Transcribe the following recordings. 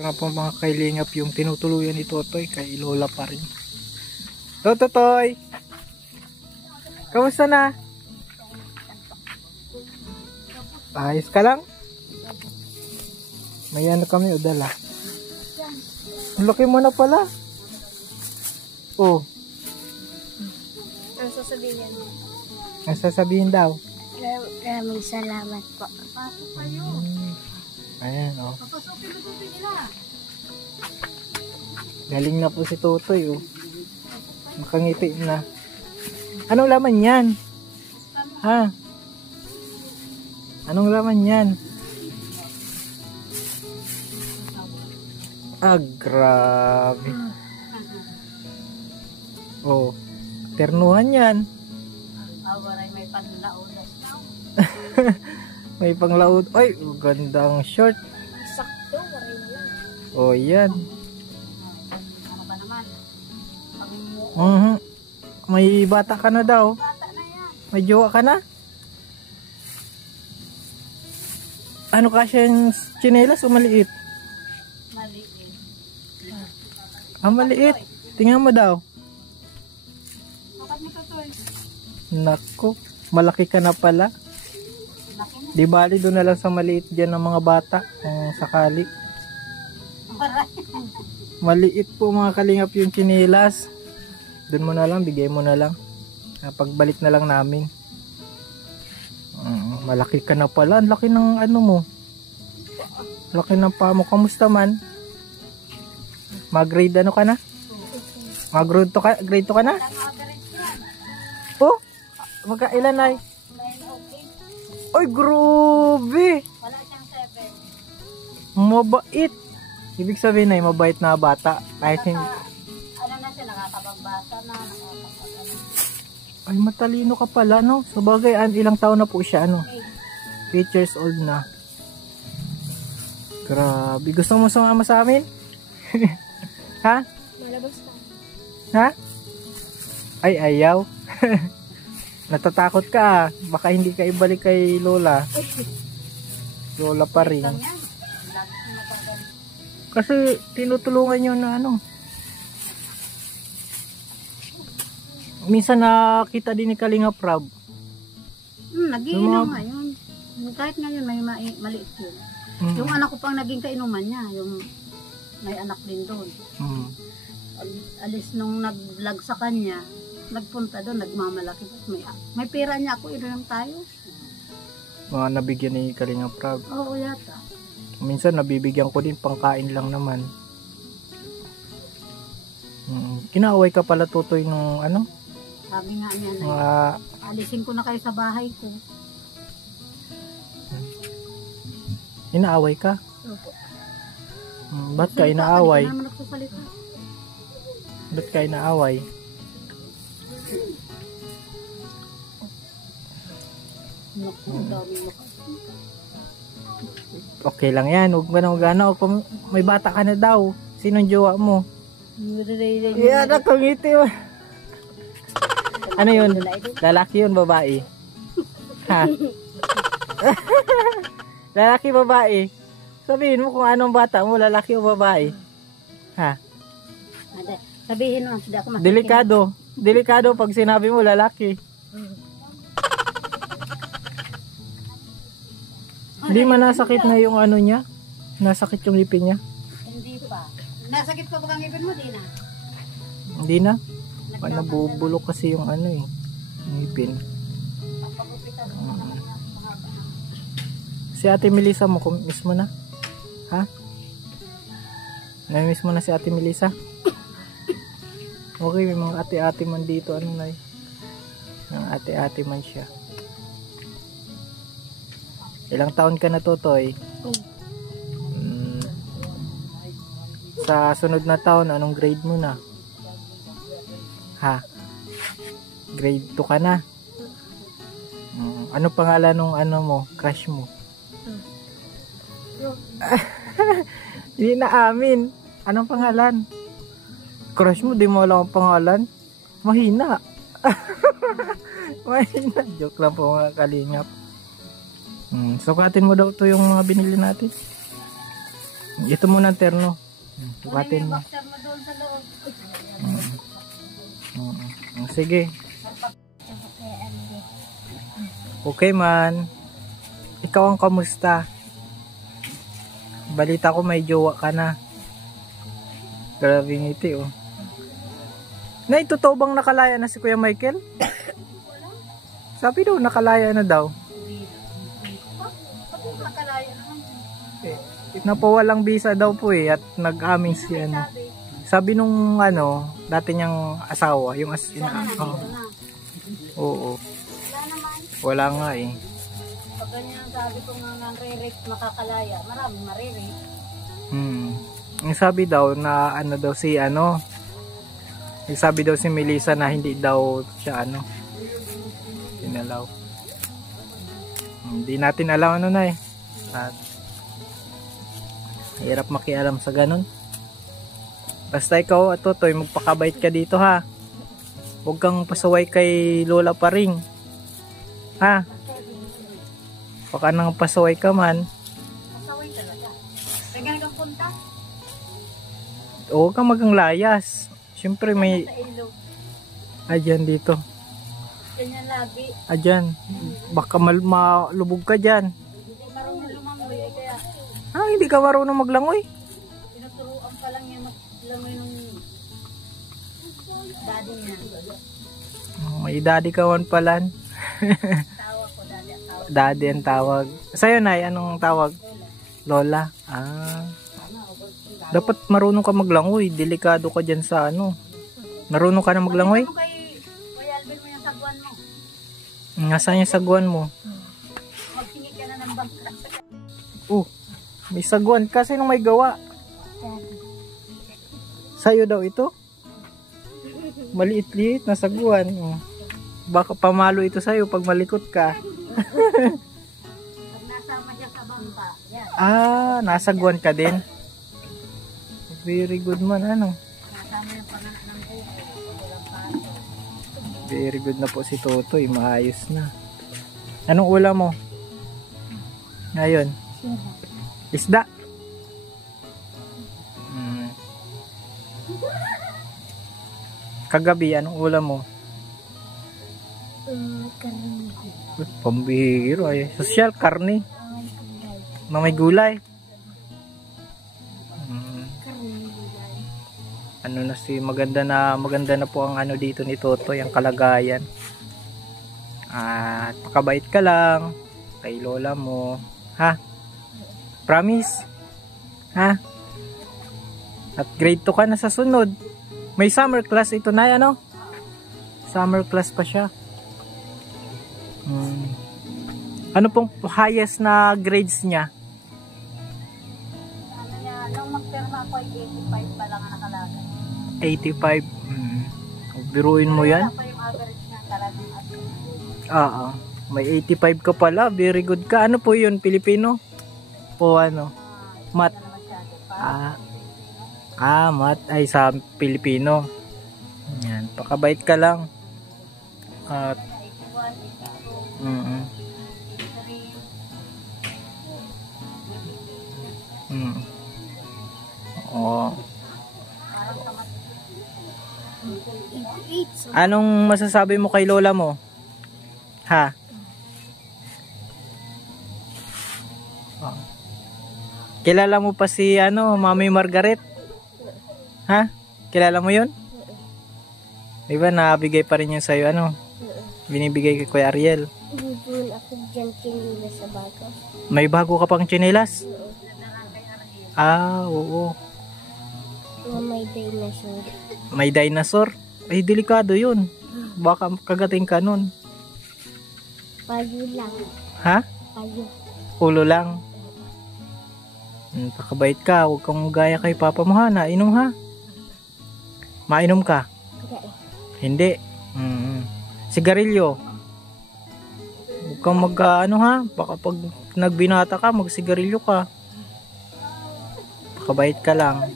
Nga po mga kailingap yung tinutuluyan ni Totoy kay Lola pa rin. Totoy! Kamusta na? Ayos ka lang? May ano kami o dala? Ang laki mo na pala. Oh. Ang sasabihin mo? Ang sasabihin daw? Maraming salamat po. Ayan oh. Galing na po si Totoy oh. Makangiti na. Anong laman yan? Ha? Anong laman yan? Ah, grabe. Oh, ternuhan yan. May panglaod. May panglaod. Ay, gandang short. Sakto, waray mo lang. Oh, yan. Ano ba naman? May bata ka na daw. Bata na yan. May jowa ka na? Ano kasi yung tsinelas o maliit? Maliit. Ah, maliit. Tingnan mo daw. Bakit mo to? Nako, malaki ka na pala. Di bali doon na lang sa maliit dyan ng mga bata kung sakali. Maliit po mga kalingap yung tsinelas. Doon mo na lang, bigay mo na lang. Pagbalik na lang namin. Malaki ka na pala. Ang laki ng ano mo. Laki ng paa mo. Kamusta man? Mag-grade ano ka na? Mag-grade 2 ka na? Oh, magkailan ay? Ay, grabe! Wala siyang 7. Mabait! Ibig sabihin ay mabait na bata. I think... Ano na siya, nakakapagbasa na, Ay, matalino ka pala, no? Sa bagay, ilang taon na po siya, ano? 8 years old na. Grabe. Gusto mo sumama sa amin? Ha? Malabas ka. Ha? Ay, ayaw. Natatakot ka, baka hindi ka ibalik kay Lola. Lola pa rin. Kasi tinutulungan nyo na ano. Minsan nakita din ni Kalinga Prab. Nagiinom ngayon. Kahit ngayon may maliit yun. Yung anak ko pang naging kainuman niya. Yung may anak din doon. Alis nung nag-vlog sa kanya, nagpunta doon, nagmamalaki. May pera niya ako, inom tayo. Mga nabigyan ni Kalinga Prab. Oo, yata. Minsan nabibigyan ko din pangkain lang naman. Kinaaway ka pala Totoy nung ano? Sabi nga niya na, alisin ko na kayo sa bahay ko. Inaaway ka? Opo. Ba't ka inaaway? Hindi naman nagsasalita. Ba't ka inaaway? Okay lang yan, huwag mo na kung may bata ka na daw. Sinong jowa mo? Yan, nakangiti mo. Ano yun? Lalaki yun, babae? Ha? Lalaki, babae? Sabihin mo kung anong bata mo, lalaki o babae? Ha? Sabihin mo, hindi ako makikinig. Delikado. Delikado pag sinabi mo lalaki. Hindi man nasakit na yung ano niya? Nasakit yung ngipin niya? Hindi pa. Nasakit pa ba ang ngipin mo? Di na. Hindi na. Nabubulok kasi yung ano eh. Ngipin. Si Ate Melissa mo, miss mo na? Ha? Na-miss mo na si Ate Melissa? Okay, may mga ate-ate man dito. Ano na eh? Mga ate-ate man siya. Ilang taon ka na Totoy? Sa sunod na taon, anong grade mo na? Ha? Grade 2 ka na? Ano pangalan nung ano mo? Crush mo? Hindi na amin. Anong pangalan? Crush mo, di mo alam ang pangalan? Mahina. Mahina. Joke lang po mga kalingap. Sukatin mo daw to yung mga binili natin. Ito muna ang terno. Sukatin mo. Boxer mo doon sa loob. Sige. Okay man. Ikaw ang kamusta? Balita ko may jowa ka na. Grabe ngiti oh. Nay, totoo bang nakalaya na si Kuya Michael? Sabi daw nakalaya na daw. Nakalaya naman. Napawalang visa daw po at nag-aming si ano. Sabi nung ano, dati niyang asawa, yung Oo. Wala naman. Wala nga eh. Pag ganyan sabi ko nga nang-re-rape makakalaya, maraming marire. Yung sabi daw na ano daw si ano, yung sabi daw si Melissa na hindi daw siya ano, tinalaw. Hindi natin alam ano na eh. At hirap makialam sa ganun. Basta ikaw at Totoy, magpakabait ka dito ha. Huwag kang pasaway kay Lola pa rin. Ha? Baka nang pasaway ka man. Pasaway talaga. Teka kang punta? Huwag kang magang layas. Siyempre may... Sa ilog. Adyan dito. Ganyan lagi. Adyan. Baka malubog ka dyan. Hindi marunong lumangoy. Kaya Hindi ka marunong maglangoy. tinuturuan pa lang niya maglangoy nung daddy niya. May daddy ka man palan. Tawa ko, daddy ang tawag. Daddy ang tawag. Sa'yo Nay, anong tawag? Lola. Dapat marunong ka maglangoy. Delikado ka dyan sa ano. Marunong ka na maglangoy? Ano kay Kuya Alvin mo yung sagwan mo? Nasaan yung sagwan mo? Magtingin ka na ng bangka. May sagwan. Kasi nung may gawa. Sa'yo daw ito? Maliit-liit na sagwan. Baka pamalo ito sa'yo pag malikot ka. Pag nasama siya sa bangka, yan. Nasagwan ka din. Very good man, ano? Nasama yung panganak ng buko. Walang pato. Very good na po si Totoy. Maayos na. Anong ulam mo? Ngayon? Isda? Kagabi, anong ulam mo? Karne. Pambihiro ay. Sosyal, karne. Na may gulay. Ano na maganda na po ang ano dito ni Totoy, ang kalagayan. At pakabait ka lang kay lola mo, ha? Promise? Ha? At grade 2 ka na sa sunod. May summer class ito na, ano? Summer class pa siya. Ano pong highest na grades niya? Ano niya, nung magpirma ako ay 85 pa lang ang nakalagay. 85. Biruin mo yan? Wala pa yung average niya talagang May 85 ka pala. Very good ka. Ano po yun? Pilipino? O ano? Mat? Mat ay sa Pilipino. Yan. Pakabait ka lang. At 81, 83, Oo. parang kamat. Anong masasabi mo kay lola mo? Ha? Kilala mo pa si Mami Margaret? Ha? Kilala mo yun? Diba nabigay pa rin yun sa'yo binibigay kay Kuya Ariel. Bubun ako dyan chinilas sa bago. May bago ka pang tsinelas? Oo. May dinosaur. May dinosaur? Ay, delikado yun. Baka kagating ka nun. Payo lang. Ha? Payo. Ulo lang. Pakabait ka. Huwag kang gaya kay Papa mo, ha? Nainom, ha? Mainom ka? Hindi. Sigarilyo. Huwag kang ha? Baka pag nagbinata ka, magsigarilyo ka. Pakabait ka lang.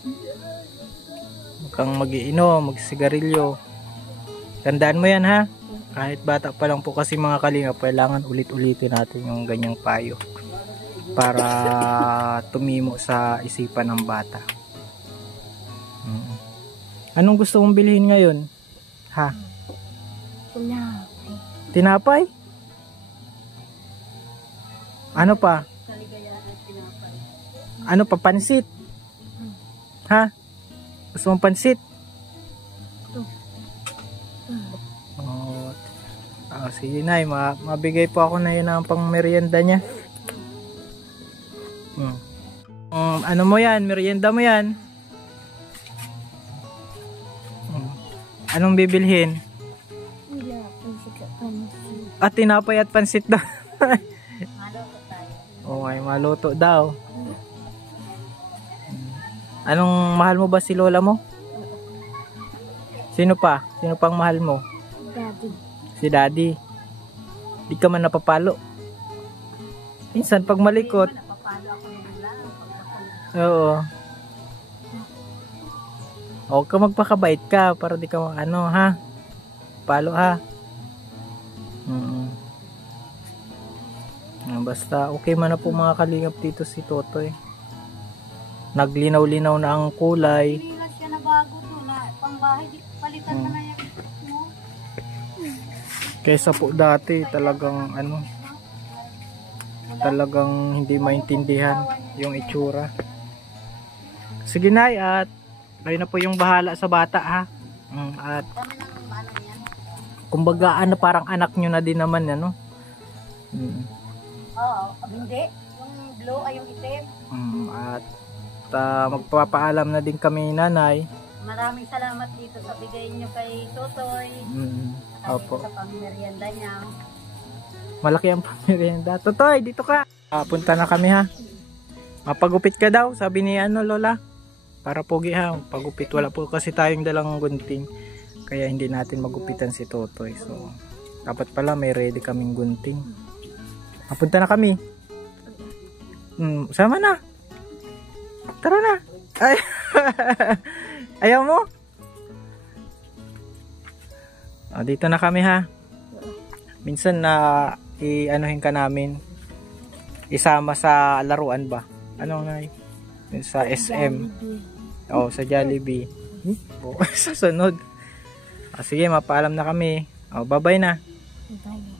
Huwag kang mag-iinom, magsigarilyo. Tandaan mo yan, ha? Kahit bata pa lang po kasi mga kalingap, kailangan ulit-ulitin natin yung ganyang payo. para tumimo sa isipan ng bata. Anong gusto mong bilhin ngayon? Ha? Tinapay. Tinapay? Ano pa? Kaligayahan at tinapay. Ano pa? Pansit? Ha? Gusto mong pansit? Oh, sige na, mabigay po ako na yun ang pang merienda niya. Ano mo yan? Merienda mo yan? Anong bibilhin? Wala akong sika pansin. At tinapay at pansit daw. Maluto tayo. Okay, maluto daw. Anong mahal mo ba si lola mo? Sino pa? Sino pang mahal mo? Daddy. Si daddy. Di ka man napapalo. Minsan pag malikot. Napapalo ako nila. Oo. Huwag ka magpakabait ka para di ka ano ha. Palo ha. Basta okay man na po mga kalingap dito si Totoy. Naglinaw-linaw na ang kulay. Hindi na siya na bago doon na pangbahay. Palitan na na yan. No? Kaysa po dati talagang ano. Talagang hindi maintindihan yung itsura. Sige Nay, at kayo na po yung bahala sa bata ha. At Kami nang ano yan. kumbaga ano, parang anak nyo na din naman ano. Oo, hindi. Yung blue ay yung itim. At magpapaalam na din kami nanay. Maraming salamat dito sa bigay niyo kay Totoy. Opo. Sa pangmerienda niya. Malaki ang pamerienda. Totoy, dito ka. Punta na kami ha. Mapagupit ka daw, sabi ni ano lola. Para pogi ha, pagupit. Wala po kasi tayong dalang gunting. Kaya hindi natin magupitan si Totoy. So, dapat pala may ready kaming gunting. Punta na kami. Sama na. Tara na. Ay. Ayaw mo? Dito na kami ha. Minsan na i-anuhin ka namin. Isama sa laruan ba? Ano nga sa SM. Sa Jollibee. Sa sunod. Sige, mapaalam na kami. Bye-bye na. Bye.